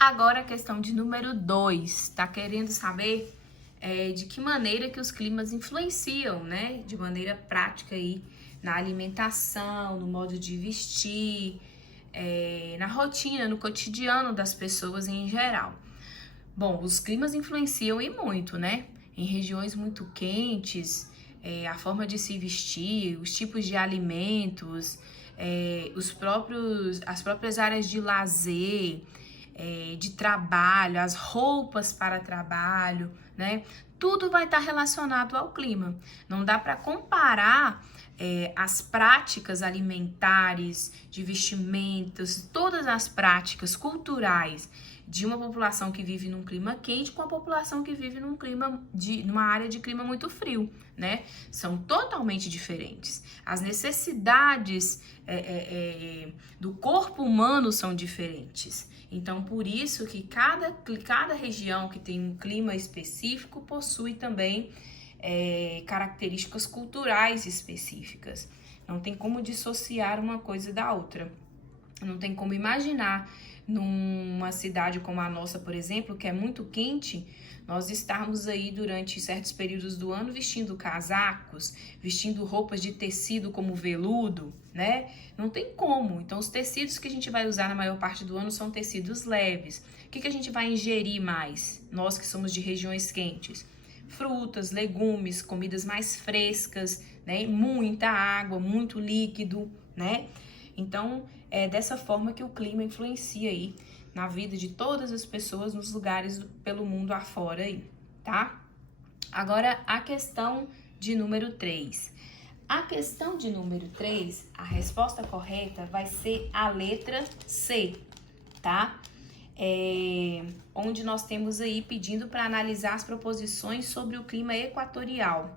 Agora a questão de número 2, tá querendo saber de que maneira que os climas influenciam, né? De maneira prática aí na alimentação, no modo de vestir, na rotina, no cotidiano das pessoas em geral. Bom, os climas influenciam e muito, né? Em regiões muito quentes, a forma de se vestir, os tipos de alimentos, as próprias áreas de lazer, de trabalho, as roupas para trabalho, né? Tudo vai estar relacionado ao clima. Não dá para comparar as práticas alimentares, de vestimentas, todas as práticas culturais de uma população que vive num clima quente com a população que vive numa área de clima muito frio, né? São totalmente diferentes. As necessidades do corpo humano são diferentes. Então, por isso que cada região que tem um clima específico possui também características culturais específicas. Não tem como dissociar uma coisa da outra. Não tem como imaginar numa cidade como a nossa, por exemplo, que é muito quente, nós estarmos aí durante certos períodos do ano vestindo casacos, vestindo roupas de tecido como veludo, né? Não tem como. Então, os tecidos que a gente vai usar na maior parte do ano são tecidos leves. O que a gente vai ingerir mais? Nós que somos de regiões quentes. Frutas, legumes, comidas mais frescas, né? Muita água, muito líquido, né? Então, é dessa forma que o clima influencia aí na vida de todas as pessoas nos lugares pelo mundo afora aí, tá? Agora, a questão de número 3. A questão de número 3, a resposta correta vai ser a letra C, tá? Onde nós temos aí pedindo para analisar as proposições sobre o clima equatorial.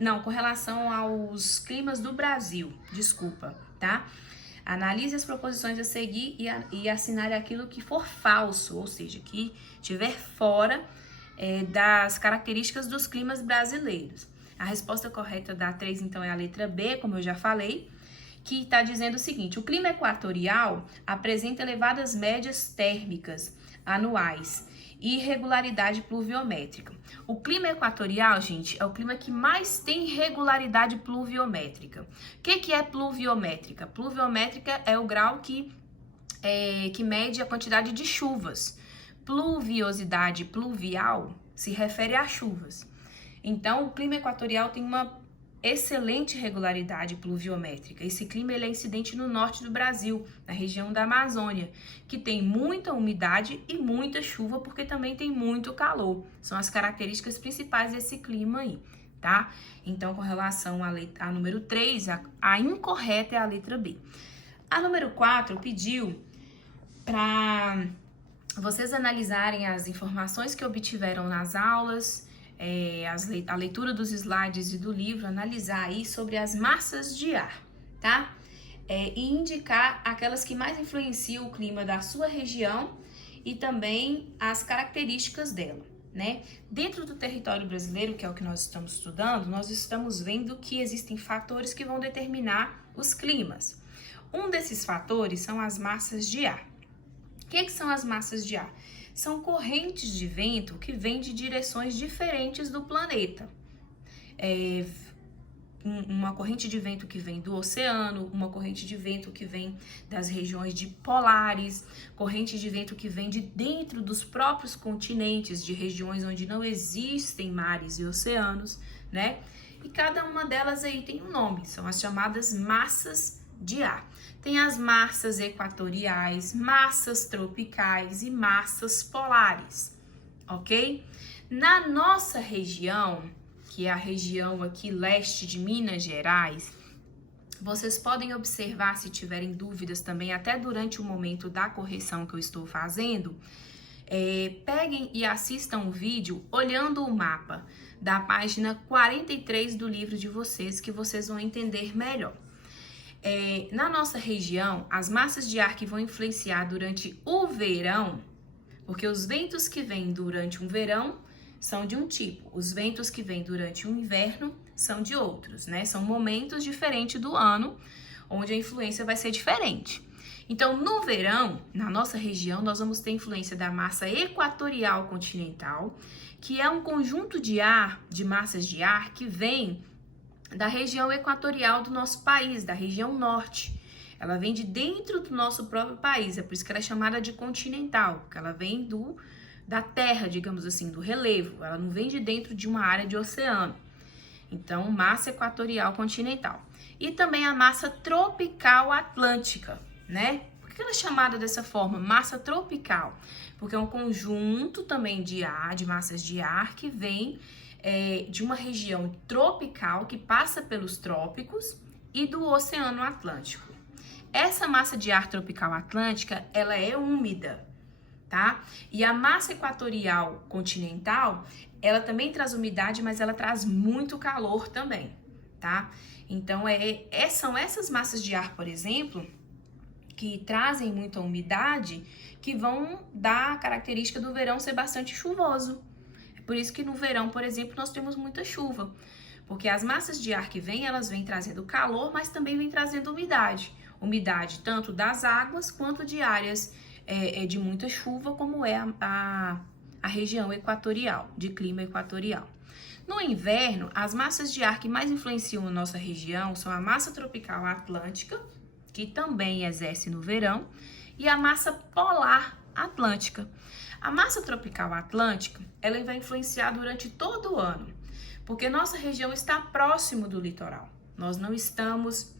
Não, com relação aos climas do Brasil, desculpa, tá? Analise as proposições a seguir e assinale aquilo que for falso, ou seja, que estiver fora das características dos climas brasileiros. A resposta correta da 3, então, é a letra B, como eu já falei, que está dizendo o seguinte: o clima equatorial apresenta elevadas médias térmicas anuais e irregularidade pluviométrica. O clima equatorial, gente, é o clima que mais tem regularidade pluviométrica. O que é pluviométrica? Pluviométrica é o grau que mede a quantidade de chuvas. Pluviosidade pluvial se refere a chuvas. Então, o clima equatorial tem uma excelente regularidade pluviométrica. Esse clima ele é incidente no norte do Brasil, na região da Amazônia, que tem muita umidade e muita chuva, porque também tem muito calor. São as características principais desse clima aí, tá? Então, com relação à número 3, a incorreta é a letra B. A número 4 pediu para vocês analisarem as informações que obtiveram nas aulas, a leitura dos slides e do livro, analisar aí sobre as massas de ar, tá? E indicar aquelas que mais influenciam o clima da sua região e também as características dela, né? Dentro do território brasileiro, que é o que nós estamos estudando, nós estamos vendo que existem fatores que vão determinar os climas. Um desses fatores são as massas de ar. O que são as massas de ar? São correntes de vento que vêm de direções diferentes do planeta. Uma corrente de vento que vem do oceano, uma corrente de vento que vem das regiões polares, corrente de vento que vem de dentro dos próprios continentes, de regiões onde não existem mares e oceanos, né? E cada uma delas aí tem um nome, são as chamadas massas de ar. Tem as massas equatoriais, massas tropicais e massas polares, ok? Na nossa região, que é a região aqui leste de Minas Gerais, vocês podem observar, se tiverem dúvidas também, até durante o momento da correção que eu estou fazendo, peguem e assistam o vídeo olhando o mapa da página 43 do livro de vocês, que vocês vão entender melhor. Na nossa região, as massas de ar que vão influenciar durante o verão, porque os ventos que vêm durante um verão são de um tipo, os ventos que vêm durante o inverno são de outros, né? São momentos diferentes do ano, onde a influência vai ser diferente. Então, no verão, na nossa região, nós vamos ter influência da massa equatorial continental, que é um conjunto de massas de ar que vem da região equatorial do nosso país, da região norte. Ela vem de dentro do nosso próprio país, é por isso que ela é chamada de continental, porque ela vem da terra, digamos assim, do relevo. Ela não vem de dentro de uma área de oceano. Então, massa equatorial continental. E também a massa tropical atlântica, né? Por que ela é chamada dessa forma? Massa tropical. Porque é um conjunto também de massas de ar que vem de uma região tropical que passa pelos trópicos e do Oceano Atlântico. Essa massa de ar tropical atlântica, ela é úmida, tá? E a massa equatorial continental, ela também traz umidade, mas ela traz muito calor também, tá? Então, são essas massas de ar, por exemplo, que trazem muita umidade, que vão dar a característica do verão ser bastante chuvoso. É por isso que no verão, por exemplo, nós temos muita chuva. Porque as massas de ar que vêm, elas vêm trazendo calor, mas também vêm trazendo umidade. Umidade tanto das águas quanto de áreas de muita chuva, como é a região equatorial, de clima equatorial. No inverno, as massas de ar que mais influenciam a nossa região são a massa tropical atlântica, que também exerce no verão, e a massa polar atlântica. A massa tropical atlântica, ela vai influenciar durante todo o ano, porque nossa região está próximo do litoral. Nós não estamos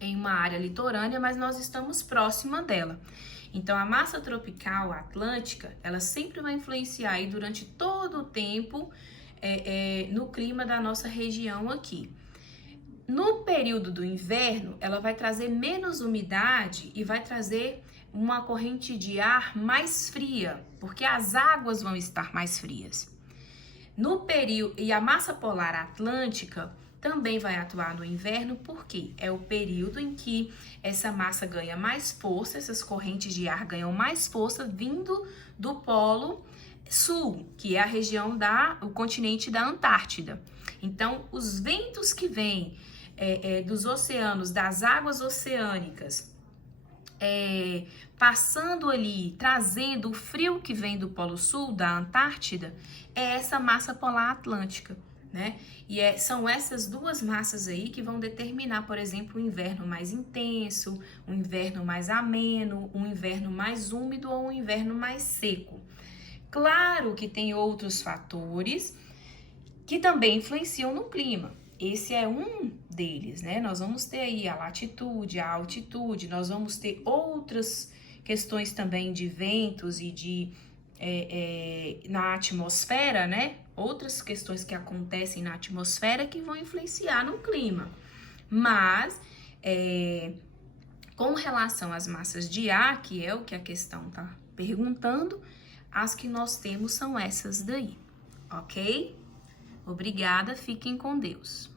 em uma área litorânea, mas nós estamos próxima dela. Então, a massa tropical atlântica, ela sempre vai influenciar aí durante todo o tempo no clima da nossa região aqui. No período do inverno, ela vai trazer menos umidade e vai trazer uma corrente de ar mais fria, porque as águas vão estar mais frias. E a massa polar atlântica também vai atuar no inverno, porque é o período em que essa massa ganha mais força, essas correntes de ar ganham mais força vindo do Polo Sul, que é a região o continente da Antártida. Então, os ventos que vêm dos oceanos, das águas oceânicas, passando ali, trazendo o frio que vem do Polo Sul, da Antártida, é essa massa polar atlântica, né? E são essas duas massas aí que vão determinar, por exemplo, um inverno mais intenso, um inverno mais ameno, um inverno mais úmido ou um inverno mais seco. Claro que tem outros fatores que também influenciam no clima. Esse é um deles, né? Nós vamos ter aí a latitude, a altitude, nós vamos ter outras questões também de ventos e na atmosfera, né? Outras questões que acontecem na atmosfera que vão influenciar no clima. Mas, com relação às massas de ar, que é o que a questão está perguntando, as que nós temos são essas daí, ok? Obrigada, fiquem com Deus.